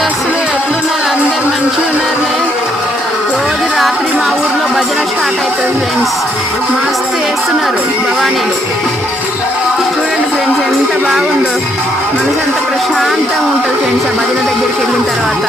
ఉద్యోగస్తులు ఎట్లున్నారు? అందరు మంచిగా ఉన్నారులే. రోజు రాత్రి మా ఊర్లో భజన స్టార్ట్ అవుతుంది ఫ్రెండ్స్. మస్తు వేస్తున్నారు భవానీలు. చూడండి ఫ్రెండ్స్ ఎంత బాగుందో. మనసు అంత ప్రశాంతంగా ఉంటుంది ఫ్రెండ్స్ ఆ భజన దగ్గరికి వెళ్ళిన తర్వాత.